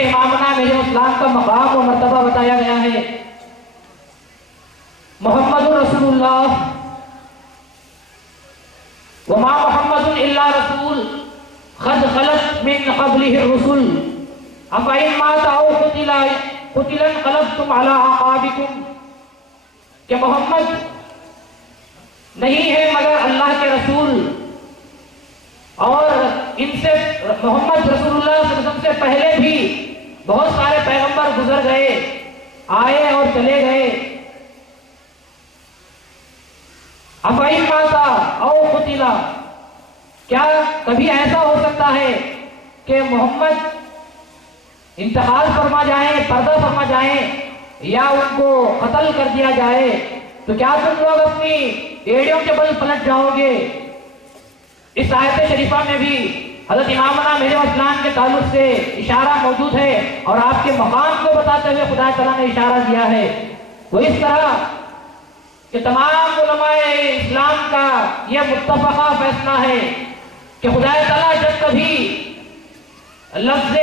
जिसमें इमामना मेरे इस्लाम का मकाम और मर्तबा बताया गया है। मोहम्मद रसूलुल्लाह वमा मोहम्मद इल्ला रसूल क़द ख़लत मिन क़ब्लिहि रुसूल अफ़इन माता औ क़ुतिला क़लबतुम अला अक़ाबिकुम, कि मोहम्मद नहीं है मगर अल्लाह के रसूल, और इनसे मोहम्मद रसूलुल्लाह सल्लल्लाहु अलैहि वसल्लम से पहले भी बहुत सारे पैगंबर गुजर गए, आए और चले गए। अफ़इन माता औ क़ुतिला, क्या कभी ऐसा हो सकता है कि मोहम्मद इंतकाल फरमा जाए, पर्दा फरमा जाए, या उनको कत्ल कर दिया जाए, तो क्या तुम लोग अपनी एड़ियों के बल पलट जाओगे? इस आयत शरीफा में भी हज़रत इमामना मेरे इस्लाम के ताल्लुक से इशारा मौजूद है, और आपके मकाम को बताते हुए खुदा तआला ने इशारा दिया है। वो इस तरह कि तमाम उलमाए इस्लाम का यह मुत्तफ़क़ा फैसला है कि खुदा तआला जब कभी लफ्ज़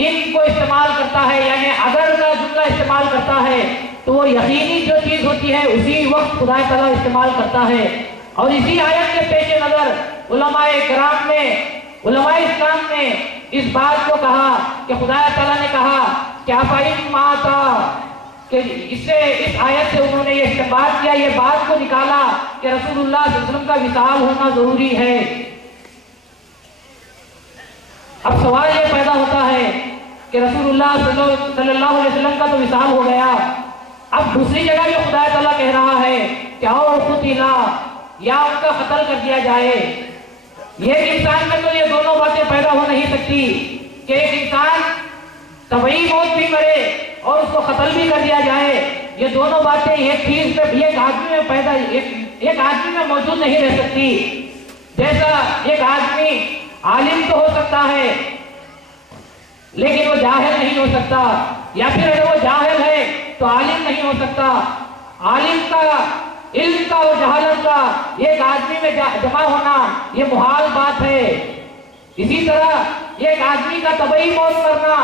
इनको इस्तेमाल करता है, यानी अगर का जुमला इस्तेमाल करता है, तो वो यकीनी जो चीज होती है उसी वक्त खुदा तआला इस्तेमाल करता है। और इसी आयत के पेश नजर उलमाए किराम ने, उलमाए इस्लाम ने इस बात को कहा कि खुदा तआला ने कहा कि अफ़इन माता, कि इससे इस आयत से उन्होंने ये इस्तेमाल किया, ये बात को निकाला कि रसूलुल्लाह सल्लल्लाहु अलैहि वसल्लम का विसाल होना जरूरी है। अब सवाल ये पैदा होता है कि रसूलुल्लाह सल्लल्लाहु अलैहि वसल्लम का तो विसाल हो गया, अब दूसरी जगह भी खुदा तआला कह रहा है कि औ क़ुतिला, या उनका कत्ल कर दिया जाए। ये इंसान में तो ये दोनों बातें पैदा हो नहीं सकती कि एक इंसान तबई मौत भी मरे और उसको कत्ल भी कर दिया जाए। ये दोनों बातें एक चीज में, एक आदमी में पैदा, एक आदमी में मौजूद नहीं रह सकती। जैसा एक आदमी आलिम तो हो सकता है लेकिन वो जाहिल नहीं हो सकता, या फिर अगर वो जाहिल है तो आलिम नहीं हो सकता। आलिम का, इल्म का और जहालत का एक आदमी में जमा होना ये मुहाल बात है। इसी तरह एक आदमी का तबई मौत करना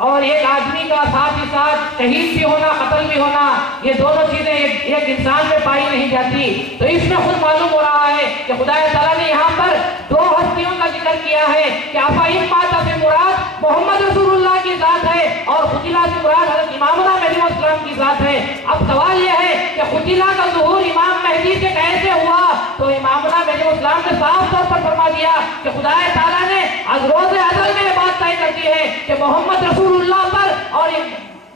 और एक आदमी का साथ ही साथ शहीद भी होना, कत्ल भी होना, ये दोनों चीजें एक इंसान में पाई नहीं जाती। तो इसमें खुद मालूम हो रहा है कि खुदा तआला ने यहाँ पर दो हस्तियों का जिक्र किया है कि अफ़इन माता से मुराद मोहम्मद रसूलुल्लाह की जात है और क़ुतिला से मुराद हज़रत इमामना मेरे इस्लाम की जात है। अब सवाल यह है कि क़ुतिला का ज़ुहूर इमाम महदी से कैसे हुआ? तो इमामना मेरे इस्लाम ने साफ तौर पर फरमा दिया कि खुदा तआला ने रोज़ अज़ल में बात तय करती है कि मोहम्मद रसूलुल्लाह पर और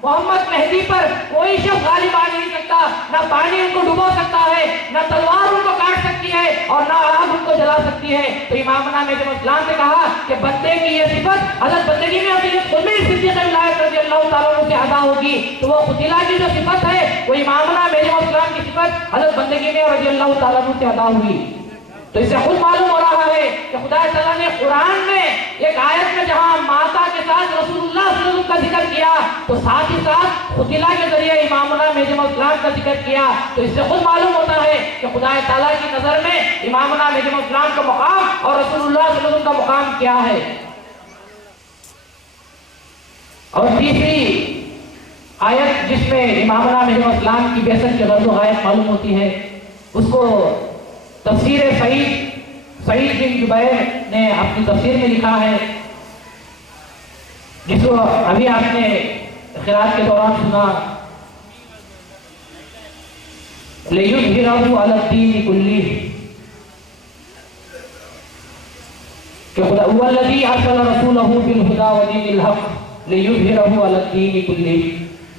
मोहम्मद मेहदी पर कोई शख्स गालिब आ नहीं सकता। ना पानी उनको डुबो सकता है, ना तलवार उनको काट सकती है, और ना आग उनको जला सकती है। तो इमामना मेरे इस्लाम ने कहा कि बंदे की ये सिफत हज़रत बंदगी में सिद्दीक़ विलायत रज़ियल्लाहु ताला अन्हु से अदा होगी, तो वो क़ुतिला की जो सिफत है वो इमामना मेरे इस्लाम की सिफत हज़रत बंदगी में रज़ियल्लाहु ताला अन्हु से अदा हुई। तो इससे खुद मालूम हो रहा है कि खुदा तआला ने कुरान में एक आयत में जहां माता के साथ रसूलुल्लाह सल्लल्लाहु अलैहि वसल्लम का जिक्र किया, तो साथ ही साथ क़ुतिला के जरिए इमामना मेरे इस्लाम का जिक्र किया। तो इससे खुद मालूम होता है कि खुदा तआला की नजर में इमामना मेरे इस्लाम का मुकाम और रसूलुल्लाह सल्लल्लाहु अलैहि वसल्लम का मुकाम क्या है। और तीसरी आयत जिसमें इमामना मेरे इस्लाम की बेअसत की गर्ज़ आयत मालूम होती है, उसको तफसीर सईद बिन जुबैर ने अपनी तफसीर में लिखा है, जिसको अभी आपने क़िराअत के दौरान सुना, लियुज़हिरहु अला दीनि कुल्लिहि, कि खुदा वल्लज़ी अरसला रसूलहु बिल हुदा व दीनिल हक़ लियुज़हिरहु अला दीनि कुल्लिहि,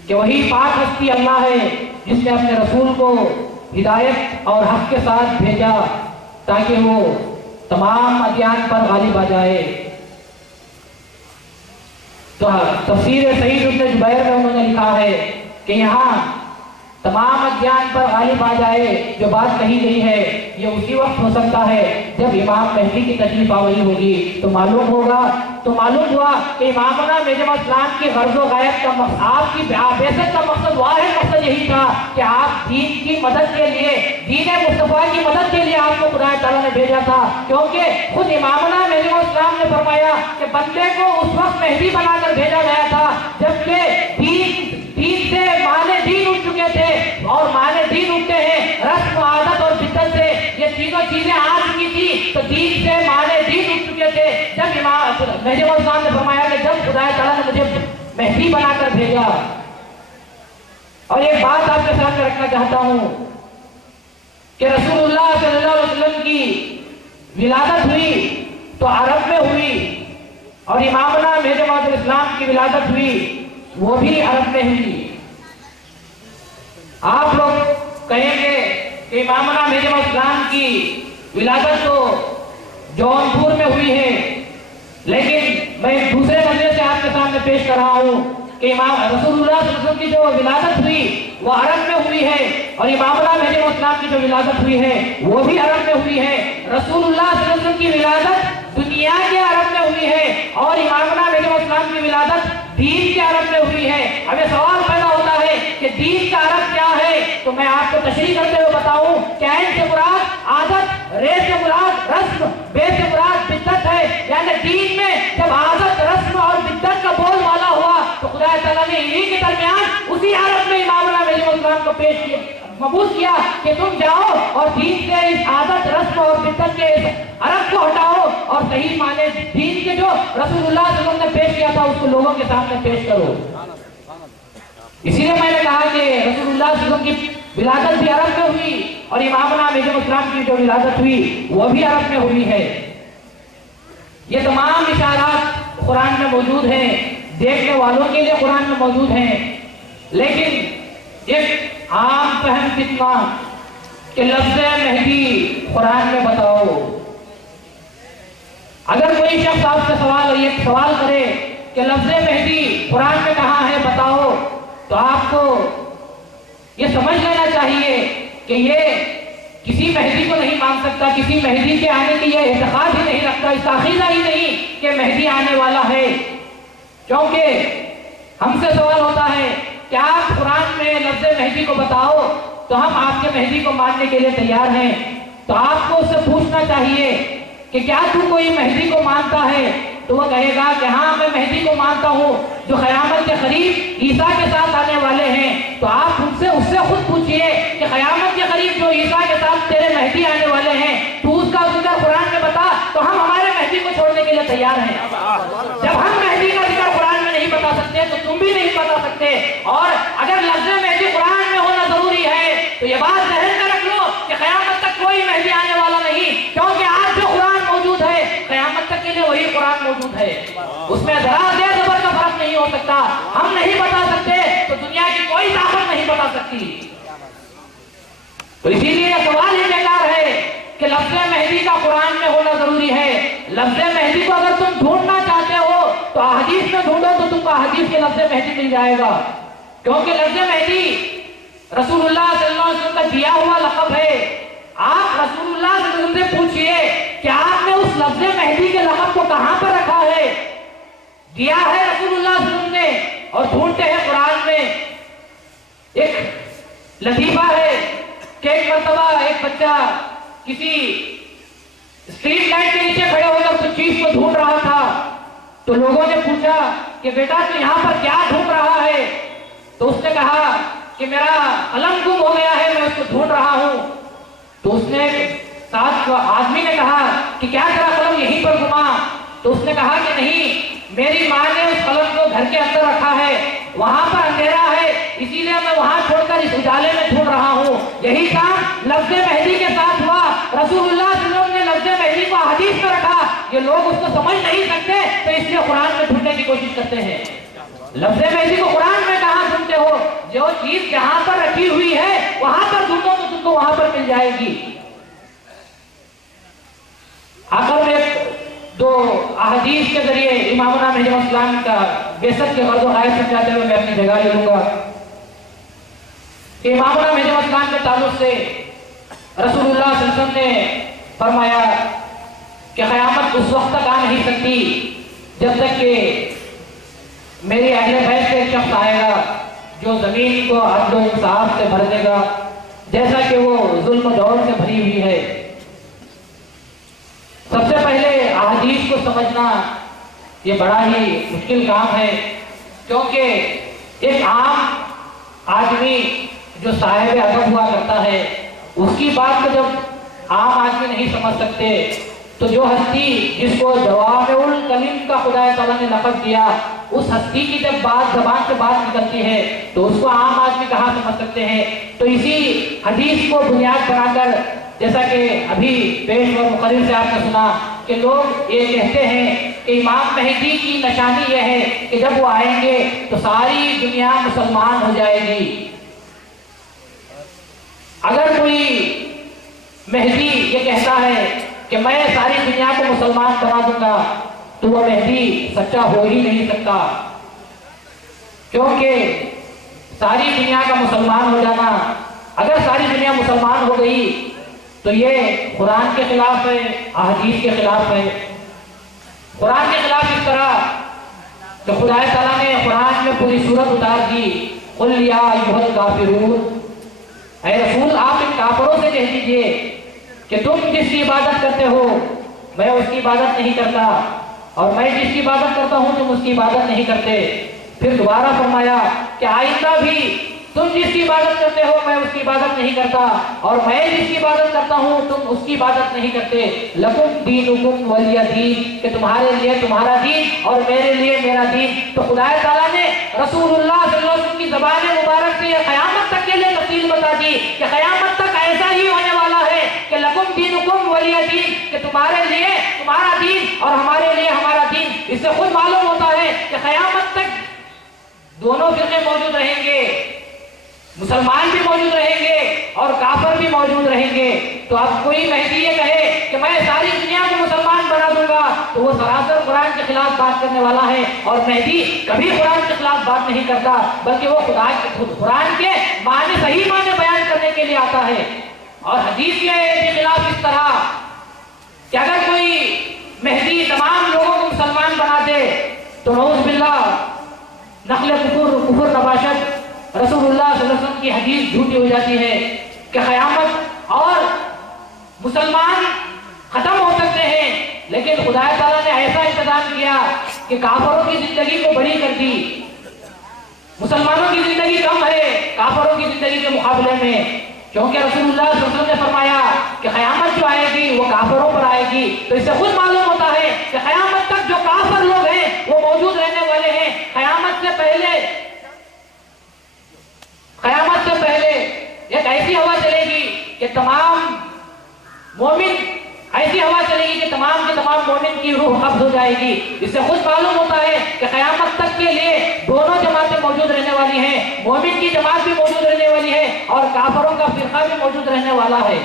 कि वही पाक हस्ती अल्लाह है जिसने अपने रसूल को हिदायत और हक के साथ भेजा ताकि वो तमाम अदयान पर गालिब आ जाए। तो तफसीर सईद बिन जुबैर में उन्होंने लिखा है कि यहाँ तमाम अदयान पर गालिब आ जाए जो बात कही गई है, ये उसी वक्त हो सकता है जब इमाम महदी की तशरीफ आवरी होगी। तो मालूम हुआ कि इमामना मेरे इस्लाम की गर्ज़ व गायत का मकसद, आपकी बेअसत का मकसद, वाहिद मकसद यही था कि आप दीन की मदद के लिए, दीन मुस्तफ़ा की मदद के लिए आपको खुदा तआला ने भेजा था। क्योंकि खुद इमामना मेरे इस्लाम ने फरमाया कि बंदे को उस वक्त महदी बनाकर भेजा गया महदी मौऊद इस्लाम ने फरमाया कि जब खुदा ताला ने मुझे मेहदी बनाकर भेजा, और एक बात आपके सामने रखना चाहता हूं कि रसूलुल्लाह सल्लल्लाहु अलैहि वसल्लम की विलादत हुई तो अरब में हुई, और इमामना महदी मौऊद इस्लाम की विलादत हुई वो भी अरब में हुई। आप लोग कहेंगे कि इमामना महदी मौऊद इस्लाम की विलादत तो जौनपुर में हुई है, लेकिन मैं एक दूसरे नजरिए से आपके सामने पेश कर रहा हूं कि इमाम रसूलुल्लाह सल्लल्लाहु अलैहि वसल्लम की जो विलादत हुई वो अरब में हुई है, और इमामना महदी मौऊद इस्लाम की जो विलादत हुई है वो भी अरब में हुई है। रसूलुल्लाह सल्लल्लाहु अलैहि वसल्लम की विलादत दुनिया के अरब में हुई है, और इमामना महदी मौऊद इस्लाम की विलादत दीन के अरब में हुई है। अब ये सवाल पैदा होता है कि दीन का अरब क्या है, तो मैं आपको तशरीह करते हुए बताऊं कि ऐन से मुराद आदत, रे से मुराद रस्म, बे से मुराद बिद्दत है। यानी दीन में जब आदत, रस्म और बिद्दत का बोलबाला हुआ तो खुदा ताला ने इन्हीं के दरमियान उसी अरब में इमामना महदी मौऊद इस्लाम को पेश किया, मबूस किया कि तुम जाओ और दीन से इस आदत, रस्म और बिद्दत के अरब को हटाओ और सही माने दीन के जो रसूलुल्लाह सल्लल्लाहु अलैहि वसल्लम ने पेश किया था उसको लोगों के सामने पेश करो। इसीलिए मैंने कहा कि रसूलुल्लाह सल्लल्लाहु अलैहि वसल्लम की विलादत भी अरब में हुई, और इमामना महदी मौऊद इस्लाम की जो विलादत हुई वो भी अरब में हुई है। ये तमाम इशारात कुरान में मौजूद हैं, देखने वालों के लिए कुरान में मौजूद हैं, लेकिन एक आम फहम फितना कि लफ्ज़ मेहदी कुरान में बताओ। अगर कोई शख्स आपसे सवाल करे कि लफ्ज़ मेहदी कुरान में कहाँ है बताओ, तो आपको ये समझ लेना चाहिए कि ये किसी मेहदी को नहीं मान सकता, किसी मेहदी के आने की यह एतकाद ही नहीं रखता, इसका अकीदा ही नहीं कि मेहदी आने वाला है। क्योंकि हमसे सवाल होता है कि आप कुरान में लफ्ज़ मेहदी को बताओ, तो हम आपके मेहदी को मानने के लिए तैयार हैं। तो आपको उससे पूछना चाहिए कि क्या तू कोई मेहदी को मानता है, तो वह कहेगा कि हाँ मैं मेहदी को मानता हूँ जो क़यामत के करीब ईसा के साथ आने वाले हैं। तो आप उससे खुद पूछिए कि क़यामत के करीब जो ईसा के साथ तेरे मेहदी आने वाले हैं, तू उसका जिक्र कुरान में बता, तो हम हमारे मेहदी को छोड़ने के लिए तैयार हैं। जब हम मेहदी का जिक्र कुरान में नहीं बता सकते तो तुम भी नहीं बता सकते। और अगर लफ्ज़ मेहदी कुरान में होना जरूरी है तो ये बात ज़हन में रख लो कि क़यामत तक कोई मेहदी आने वाला नहीं, क्योंकि आज जो कुरान मौजूद है क़यामत तक के लिए वही कुरान मौजूद है, उसमें जरा देर ज़बर का फर्क नहीं हो सकता। हम नहीं बता सकते तो दुनिया की कोई ताकत नहीं बता सकती। तो इसीलिए यह सवाल ही बेकार है कि लफ्ज़ मेहदी का कुरान में होना जरूरी है। लफ्ज़ मेहदी को अगर तुम ढूंढना चाहते हो तो अहदीस में ढूंढो, तो तुमको अहदीस के लफ्ज़ मेहदी मिल जाएगा, क्योंकि लफ्ज़ मेहदी रसूलुल्लाह सल्लल्लाहु अलैहि वसल्लम का दिया हुआ लक़ब है। आप रसूलुल्लाह सल्लल्लाहु अलैहि वसल्लम से पूछिए कि आपने उस लफ्ज़ मेहदी के लक़ब को कहां पर रखा है। दिया है रसूलुल्लाह सल्लल्लाहु अलैहि वसल्लम ने, और ढूंढते हैं कुरान में। एक लतीफा है कि एक मर्तबा एक बच्चा किसी स्ट्रीट लाइट के नीचे खड़े होकर कुछ चीज को ढूंढ रहा था, तो लोगों ने पूछा कि बेटा तू यहाँ पर क्या ढूंढ रहा है। तो उसने कहा कि मेरा कलम गुम हो गया है, मैं उसको ढूंढ रहा हूं। तो उसने साथ आदमी ने कहा कि क्या तेरा कलम यहीं पर गुमा। तो उसने कहा कि नहीं, मेरी माँ ने उस कलम को घर के अंदर रखा है, वहां पर अंधेरा है, इसीलिए मैं वहां छोड़कर इस उजाले में ढूंढ रहा हूँ। यही काम लफ्ज़ मेहदी के साथ हुआ। रसूलुल्लाह सल्लल्लाहु अलैहि वसल्लम ने लफ्ज़ मेहदी को हदीस में रखा। ये लोग उसको समझ नहीं सकते तो इसलिए कुरान में ढूंढने की कोशिश करते हैं। लफ्ज़ मेहदी को कुरान में कहाँ ढूंढते हो? जो चीज जहां पर रखी हुई है वहां पर ढूंढो तो तुमको वहां पर मिल जाएगी। आखिर में दो अहदीस के जरिए इमामना महदी मौऊद इस्लाम का बेसत के गर्द गायब समझाते हुए मैं अपनी जगह ले लूंगा। इमामना महदी मौऊद इस्लाम के ताल्लुक से रसूलुल्लाह सल्लल्लाहु अलैहि वसल्लम ने फरमाया कि क़यामत उस वक्त तक आ नहीं सकती जब तक कि मेरी अहले बैत से एक शख्स आएगा जो जमीन को अदल व इंसाफ से भर देगा जैसा कि वो जुल्म दौर से भरी हुई है। सबसे पहले अहदीस को समझना ये बड़ा ही मुश्किल काम है, क्योंकि एक आम आदमी जो साहिब अदब हुआ करता है उसकी बात को जब आम आदमी नहीं समझ सकते तो जो हस्ती जिसको जवामिउल कलीम का खुदा ताला ने लक़ब दिया, उस हस्ती की जब बात ज़बान से बात निकलती है तो उसको आम आदमी कहाँ समझ सकते हैं। तो इसी हदीस को बुनियाद बनाकर, जैसा कि अभी पेश और मुक़र्रिर से आपने सुना कि लोग ये कहते हैं कि इमाम मेहदी की निशानी यह है कि जब वो आएंगे तो सारी दुनिया मुसलमान हो जाएगी। अगर कोई मेहदी ये कहता है कि मैं सारी दुनिया को मुसलमान बना दूंगा, तो वह मेहदी सच्चा हो ही नहीं सकता, क्योंकि सारी दुनिया का मुसलमान हो जाना, अगर सारी दुनिया मुसलमान हो गई तो ये कुरान के खिलाफ है, अहदीस के खिलाफ है। कुरान के खिलाफ इस तरह तो खुदा ताला ने कुरान में पूरी सूरत उतार दी, कुल या अय्युहल काफिरून, ऐ रसूल आप इन काफिरों से कह दीजिए कि तुम जिसकी इबादत करते हो मैं उसकी इबादत नहीं करता, और मैं जिसकी इबादत करता हूं तुम उसकी इबादत नहीं करते। फिर दोबारा फरमाया कि आइंदा भी तुम जिसकी इबादत करते हो मैं उसकी इबादत नहीं करता, और मैं जिसकी इबादत करता हूं तुम उसकी इबादत नहीं करते। लकुम दीनुकुम वलिय दीन, कि तुम्हारे लिए तुम्हारा दीन और मेरे लिए मेरा दीन। तो खुदा ताला ने रसूलुल्लाह सल्लल्लाहु अलैहि वसल्लम की ज़बान मुबारक से क़यामत तक के लिए तफसील बता दी कि क़यामत तक ऐसा ही होने वाला है कि लकुम दीनुकुम वलिय दीन, कि तुम्हारे लिए तुम्हारा दीन और हमारे लिए हमारा दीन। इससे खुद मालूम होता है कि क़यामत तक दोनों फ़िरक़े मौजूद रहेंगे, मुसलमान भी मौजूद रहेंगे और काफिर भी मौजूद रहेंगे। तो अब कोई मेहदी ये कहे कि मैं सारी दुनिया को मुसलमान बना दूंगा, तो वो सरासर कुरान के खिलाफ बात करने वाला है, और मेहदी कभी कुरान के खिलाफ बात नहीं करता, बल्कि वो कुरान के माने सही माने बयान करने के लिए आता है। और हदीस के खिलाफ इस तरह कि अगर कोई मेहदी तमाम लोगों को मुसलमान बना दे तो नऊज़ बिल्लाह नक़्ल कुफर नबाशत रसूलुल्लाह सल्लल्लाहु अलैहि वसल्लम की हदीस झूठी हो जाती है कि क़यामत और मुसलमान खत्म हो सकते हैं। लेकिन खुदा ताला ने ऐसा इंतजाम किया कि काफिरों की जिंदगी को बड़ी कर दी, मुसलमानों की जिंदगी कम है काफिरों की जिंदगी के मुकाबले में, क्योंकि रसूलुल्लाह सल्लल्लाहु अलैहि वसल्लम ने फरमाया कि क़यामत जो आएगी वो काफिरों पर आएगी। तो इससे खुद मालूम होता है कि क़यामत तक जो काफिर लोग हैं वो मौजूद रहने वाले हैं। क़यामत से पहले एक ऐसी हवा चलेगी कि तमाम मोमिन, ऐसी हवा चलेगी कि तमाम के तमाम मोमिन की रूह कब्ज़ हो जाएगी। इससे खुद मालूम होता है कि क़यामत तक के लिए दोनों जमातें मौजूद रहने वाली हैं, मोमिन की जमात भी मौजूद रहने वाली है और काफिरों का फ़िरक़ा भी मौजूद रहने वाला है।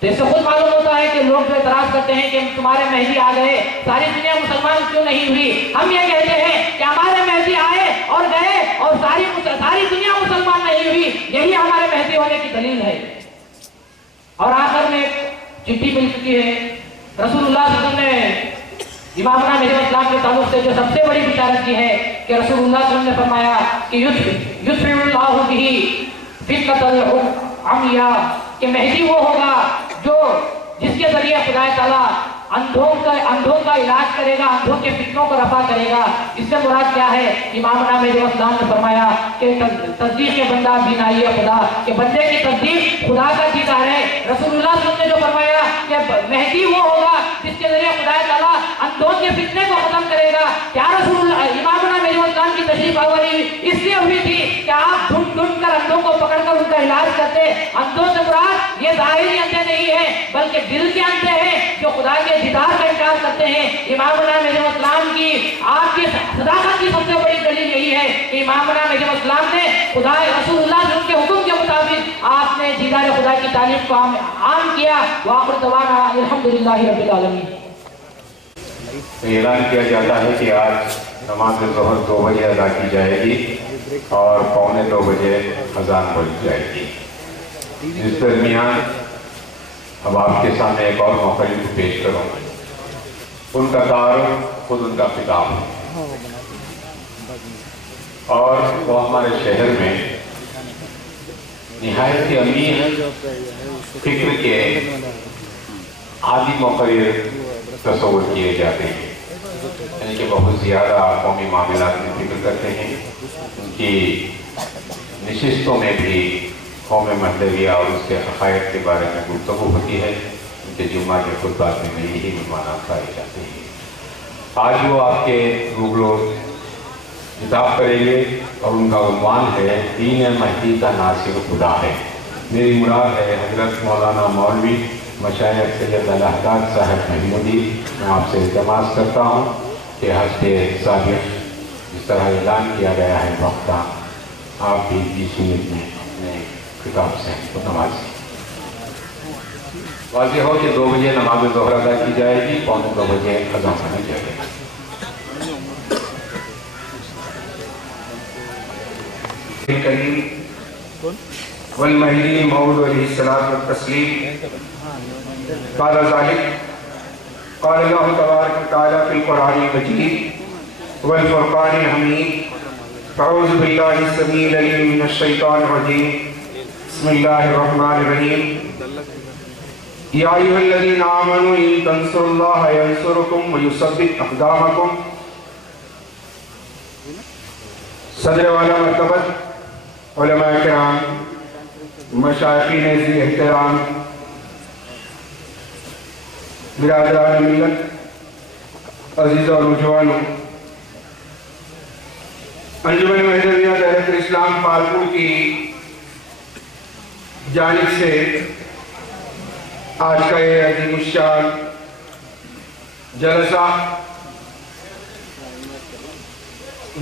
तो इससे खुद मालूम होता है कि लोग जो एतराज़ करते हैं कि तुम्हारे मेहदी आ गए, सारी दुनिया मुसलमान क्यों नहीं हुई, हम ये कहते हैं कि हमारे मेहदी आए और गए और सारी दुनिया मुसलमान नहीं हुई, यही हमारे मेहदी होने की दलील है। और आखिर में चिट्ठी मिल चुकी है, रसूलुल्लाह सल्लल्लाहु अलैहि वसल्लम ने इमामना मेरे इस्लाम के ताल्लुक से जो सबसे बड़ी बिशारत की है कि रसूलुल्लाह सल्लल्लाहु अलैहि वसल्लम ने फरमाया कि युत्फिउल्लाहु बिही फितनतल अमिया, कि मेहदी वो होगा जो जिसके जरिए खुदा ताला अंधों का इलाज करेगा, अंधों के फितनों को रफा करेगा। इससे मुराद क्या है? इमामना में जो इस्लाम ने फरमाया कि तस्दीक के बंदा बीनाई खुदा, के बंदे की तस्दीक खुदा का दीदार है। रसूलुल्लाह सल्लल्लाहु अलैहि वसल्लम ने जो फरमाया कि मेहदी वो होगा जिसके जरिए खुदा ताला अंधों के फितने को खत्म करेगा। क्या रसूलुल्लाह इमामना में जो इस्लाम की तशरीफ आवरी इसलिए हुई थी कि आप ढूंढ कर अंधों को पकड़कर उनका इलाज करते। अंधों से मुराद ये ज़ाहिरी अंधे नहीं है बल्कि दिल के अंधे हैं जो खुदा के दीदार का इनकार करते हैं। इमामना में इस्लाम की आपकी सदाकत की सबसे बड़ी दलील यही है कि इमामना में इस्लाम ने खुदा रसूलुल्लाह के हुक्म के मुताबिक आपने दीदार खुदा की तालीम को आम किया। वाखिर दवाना अल्हम्दुलिल्लाहि रब्बिल आलमीन। ऐलान किया जाता है कि आज नमाज ज़ोहर 2 बजे अदा की जाएगी और 1:45 बजे अजान पढ़ी जाएगी। इस दरमियान अब आपके सामने एक और मौक़िफ़ को पेश करूँगा। उनका तारुफ़ खुद उनका किताब है और वो हमारे शहर में निहायत अमीर फिक्र के आदि मौक़िफ़ तस्वुर किए जाते हैं, यानी कि बहुत ज़्यादा कौमी मामलात में फिक्र करते हैं। उनकी नशिस्तों में भी कौम महलविया और उसके हक़ाइक़ के बारे में गुफ्तगू होती है। उनके जुम्मा के खुतबात में यही नुमानात पाए जाते हैं। आज वो आपके रूबरू खिताब करेंगे और उनका उन्वान है दीन महदी का नासिर खुदा है। मेरी मुराद है हजरत मौलाना मौलवी मशाइख सैयद अलहदाद साहब महमूदी। मैं आपसे इल्तिमास करता हूँ कि हस्ते साबिक़ जिस तरह ऐलान किया गया है वक्त का, आप भी 20 मिनट में अपने खिताब से हमको नवाज़ें। वाज़ेह हो कि 2 बजे नमाज़ ज़ोहर अदा की जाएगी, 2:45 बजे अज़ान होनी चाहिए। वल महदी मौद अलैहिस्सलाम व तस्लीम क़ाल ज़ालिक क़ाल अल्लाहु तबारक व तआला फ़िल क़ुरआनिल मजीद वल फ़ुरक़ानिल हमीद अऊज़ु बिल्लाहि समीइल अलीम मिनश शैतानिर रजीम बिस्मिल्लाहिर रहमानिर रहीम या अय्युहल्लज़ीना आमनू इन तंसुरुल्लाह यंसुरुकुम व युसब्बित अक़दामकुम। सदर वाला मरतबत उलमा किराम, मशाइखीन ज़ी एहतराम, बिरादरान मिल्लत, अज़ीज़ और नौजवानों, अंजुमन महदविया दहरत इस्लाम पालपुर की जानिब से आज का ये अज़ीमुश्शान जलसा,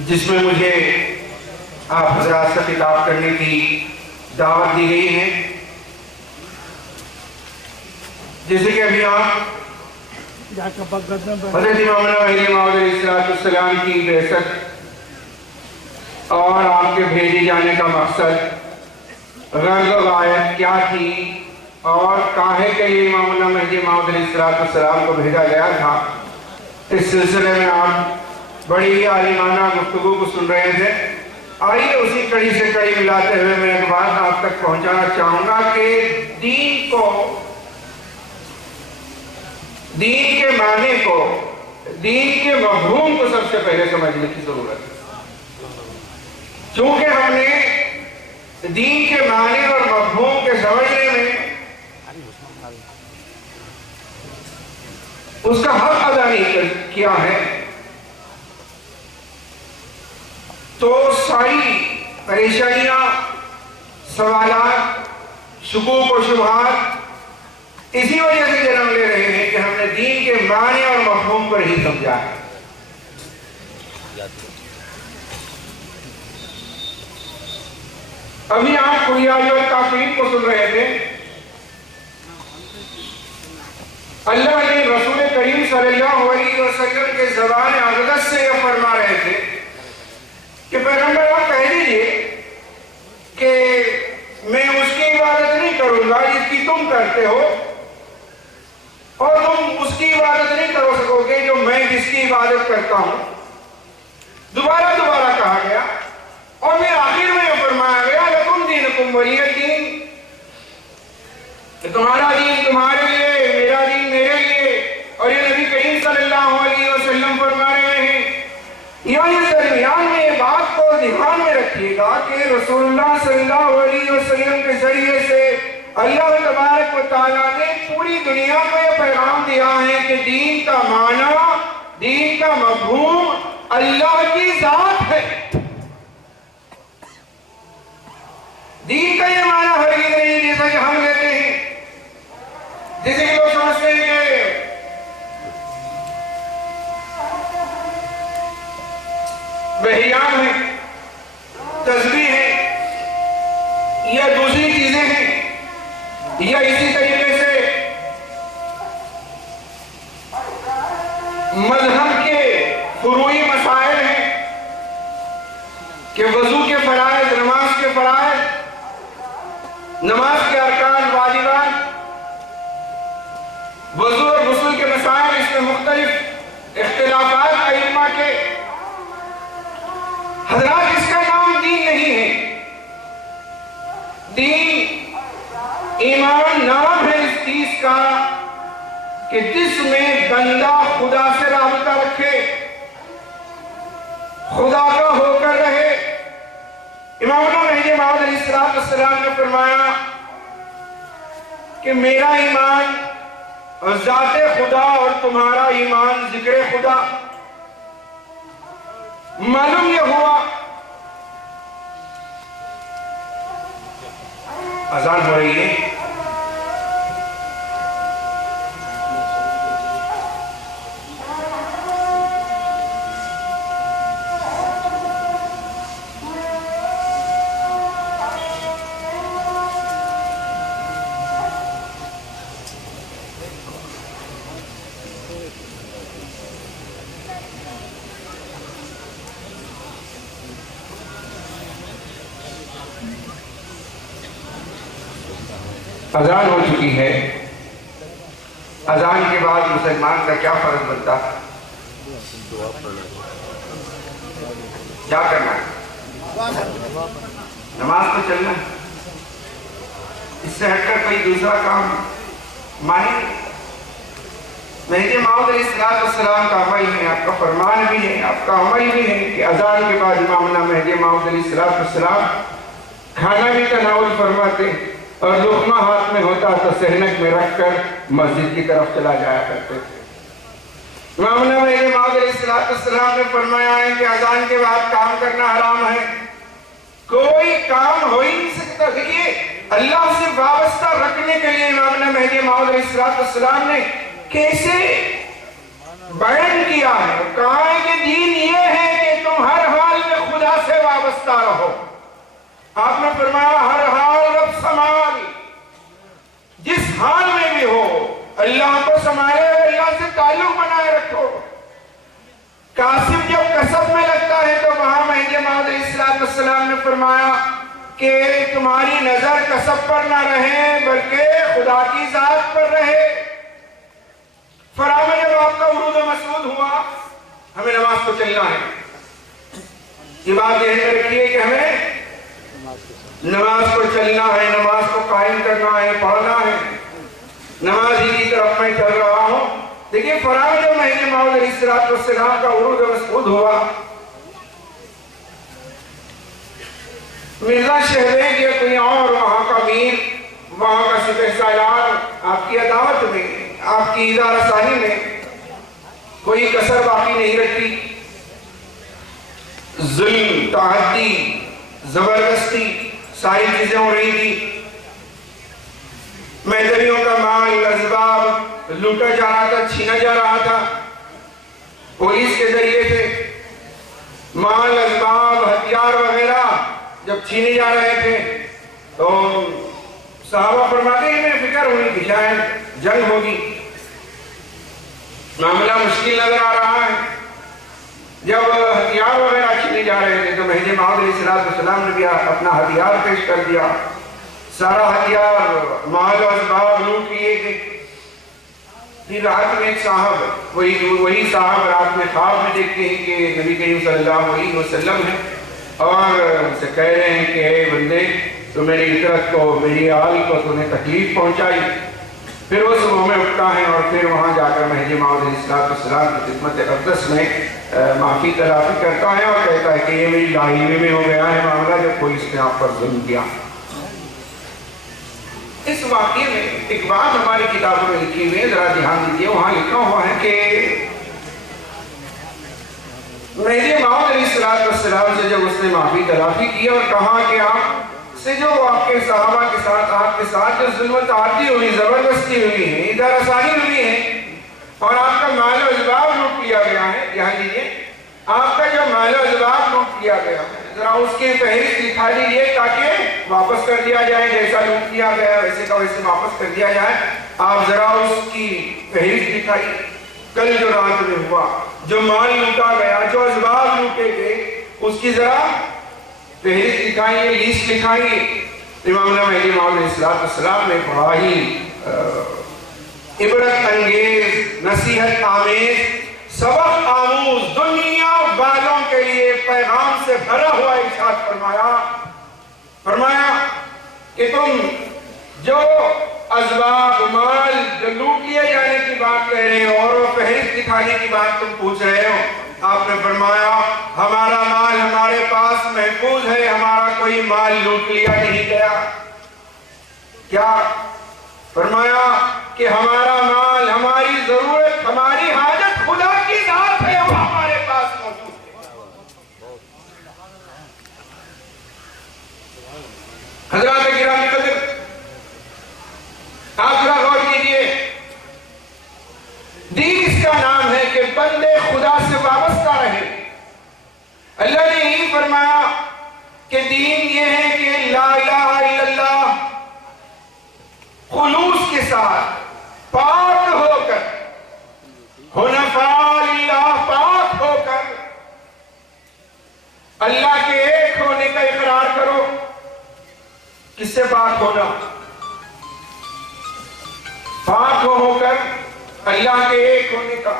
जिसमें मुझे आप हज़रात से खिताब करने की दावत दी गई है, जैसे कि अभी आप हज़रत इमाम महदी मौद अलैहिस्सलाम की बेअसत और आपके भेजे जाने का मकसद, गर्ज़ व गायत क्या थी और काहे के लिए इमाम महदी मौद अलैहिस्सलाम को भेजा गया था, इस सिलसिले में आप बड़ी आलिमाना गुफ्तगू को सुन रहे थे। आइए उसी कड़ी से कड़ी मिलाते हुए मैं एक बात आप तक पहुंचाना चाहूंगा कि दीन को, दीन के माने को, दीन के मफ़हूम को सबसे पहले समझने की जरूरत है। चूंकि हमने दीन के माने और मफ़हूम के समझने में उसका हक अदा नहीं किया है, तो सारी परेशानियां, सवालात, शुकूक और शुबहात इसी वजह से जन्म ले रहे हैं कि हमने दीन के माने और मफ़हूम को नहीं समझा है। अभी आप कुरियाई और काफिरीन को सुन रहे थे। अल्लाह ने रसूल करीम सल्लल्लाहु अलैहि वसल्लम के ज़बान अक़दस से यह फरमा रहे थे कि पैगंबर आप कह दीजिए कि मैं उसकी इबादत नहीं करूंगा जिसकी तुम करते हो, और तुम उसकी इबादत नहीं कर सकोगे जो मैं जिसकी इबादत करता हूं। दोबारा दोबारा कहा गया और फिर आखिर में यह फरमाया गया लकुम दीनुकुम वलिय दीन, कि तुम्हारा दीन तुम्हारे लिए, मेरा दीन मेरे लिए। और ये नबी करीम सल्लल्लाहु अलैहि वसल्लम फरमा रहे हैं। यहाँ इस दरमियान में ये बात को ध्यान में रखिएगा कि रसूलुल्लाह सल्लल्लाहु अलैहि वसल्लम के जरिए से अल्लाह तबारक व तआला ने पूरी दुनिया को यह पैगाम दिया है कि दीन का माना, दीन का मफ़हूम अल्लाह की जात है। दीन का ये माना हरगिज़ नहीं जैसा कि हम लेते हैं, जैसे कि लोग समझते हैं बहियान है, तस्बीह है या दूसरी चीजें हैं, या इसी तरीके से मजहब के फुरूई मसाइल हैं कि वजू के फराइज़, नमाज के फराइज़, नमाज के अरकान वाजिबात, वजू और गुस्ल के मसाइल, इसमें मुख्तलिफ इख्तिलाफात अइम्मा के। हज़रात, इसका नाम दीन नहीं है। दीन ईमान नाम है इस चीज का कि जिसमें बंदा खुदा से राबता रखे, खुदा का होकर रहे। इमाम महदी मौद अलैहिस्सलाम ने फरमाया कि मेरा ईमान ज़ाते खुदा और तुम्हारा ईमान जिक्र खुदा। मालूम ये हुआ अजान हो रही है, अजान हो चुकी है। अजान के बाद मुसलमान का क्या फर्ज बनता है? क्या करना है? नमाज तो चलना है, इससे हटकर कोई दूसरा काम माने। मेहदी मौऊद अलैहिस्सलाम का अमल है, आपका फरमान भी है, आपका अमल भी है कि अजान के बाद इमाम मेहदी मौऊद अलैहिस्सलाम खाना भी तनाउल फरमाते और लुक़मा हाथ में होता तो सहनक में रखकर मस्जिद की तरफ चला जाया करते थे। इमाम मेहदी मौऊद अलैहिस्सलाम ने फरमाया है कि अजान के बाद काम करना हराम है, कोई काम हो ही नहीं सकता। देखिए, अल्लाह से वाबस्ता रखने के लिए इमाम मेहदी मौऊद अलैहिस्सलाम ने कैसे बयान किया है। कहा है कि दीन ये है कि तुम हर हाल में खुदा से वाबस्ता रहो। आपने फरमाया हर हाल रब संभाल, जिस हाल में भी हो अल्लाह को संभाले, अल्लाह से ताल्लुक बनाए रखो। कासिम जब कसब में लगता है तो वहां मेहदी मौऊद अलैहिस्सलाम ने फरमाया कि तुम्हारी नजर कसब पर ना रहे बल्कि खुदा की जात पर रहे। फराम जब आपका उरूद मसऊद हुआ, हमें नमाज को चलना है। ये बात ध्यान में रखिए कि हमें नमाज को चलना है, नमाज को कायम करना है, पढ़ना है। नमाज ही की तरफ मैं चल रहा हूं। देखिए, फराम जब मेहदी मौऊद अलैहिस्सलाम का उरूद मसऊद हुआ, मिर्जा शहरेज या कोई और वहां का मीर, वहां का सिपहसालार आपकी अदावत में, आपकी इदारसानी में कोई कसर बाकी नहीं रखी। जुल्म, ताहद्दी, जबरदस्ती सारी चीजें हो रही थी। महदवियों का माल असबाब लूटा जा रहा था, छीना जा रहा था पुलिस के जरिए से। माल असबाब हथियार वगैरह जब छीने जा रहे थे तो सहाबा फरमाते हैं इन्हें फिक्र हुई कि शायद जंग होगी, मामला मुश्किल नजर आ रहा है। जब हथियार वगैरह छीने जा रहे थे तो मेहदी मौऊद अलैहिस्सलाम ने भी अपना हथियार पेश कर दिया। सारा हथियार माल और असबाब लूट लिए गए। फिर रात में एक साहब, वही साहब रात में ख्वाब में देखते हैं कि नबी करीम सल्लल्लाहु अलैहि वसल्लम है और उनसे कह रहे हैं कि हे बंदे, तो मेरी इतरत को, मेरी आल को तूने तकलीफ पहुंचाई। फिर वो सुबह में उठता है और फिर वहां जाकर मेहदी मौऊद अलैहिस्सलाम की खिदमत अक़दस में माफी तलाफी करता है और कहता है कि ये मेरी लाहिरी में हो गया है मामला, जब पुलिस ने आप पर जुल्म किया। इस वाक़ये में एक बात हमारी किताबों में लिखी हुई है, जरा ध्यान दीजिए। वहां लिखा हुआ है कि मेहदी मौऊद अलैहिस्सलाम से जब उसने माफी तलाफी की और कहा कि आप से जो आपके सहाबा के साथ, आपके साथ जो जुल्म ताती हुई, जबरदस्ती हुई है, इदारसानी हुई है और आपका माल और असबाब लूट लिया गया है, ध्यान दीजिए, आपका जो माल और असबाब लूट लिया गया है, जरा उसकी फहरिस्त दिखा दीजिए ताकि वापस कर दिया जाए। जैसा लूट लिया गया वैसे का वैसे वापस कर दिया जाए। आप जरा उसकी फहरिस्त दिखाइए। कल जो रात में हुआ, जो माल लूटा गया, जो असबाब लूटे गए, उसकी जरा फहरिस्त दिखाइए, लिस्ट दिखाइए। इमाम मेहदी मौऊद अलैहिस्सलाम ने बड़ा ही इबरत अंगेज, नसीहत आमेज, सबक आमूज, दुनिया वालों के लिए पैगाम से भरा हुआ इरशाद फरमाया कि तुम जो असबाब माल जो लूट लिए जाने की बात कह रहे हो और फहरिस्त दिखाने की बात तुम पूछ रहे हो, आपने फरमाया हमारा माल हमारे पास महफूज है, हमारा कोई माल लूट लिया नहीं गया। क्या फरमाया? कि हमारा माल, हमारी जरूरत, हमारी हाजत खुदा की जात है, वो हमारे पास मौजूद है। हजरात गिरामी कदर, आप जरा गौर कीजिए, दीन इसका नाम है कि बंदे खुदा से वाबस्ता रहे। अल्लाह ने यही फरमाया कि दीन ये है कि ला इलाहा इल्लल्लाह खुलूस के साथ, पाक होकर, हुनफा लिल्लाह, पाक होकर अल्लाह के एक होने का इकरार करो। किससे पाक होना? पाक होकर अल्लाह के एक होने का।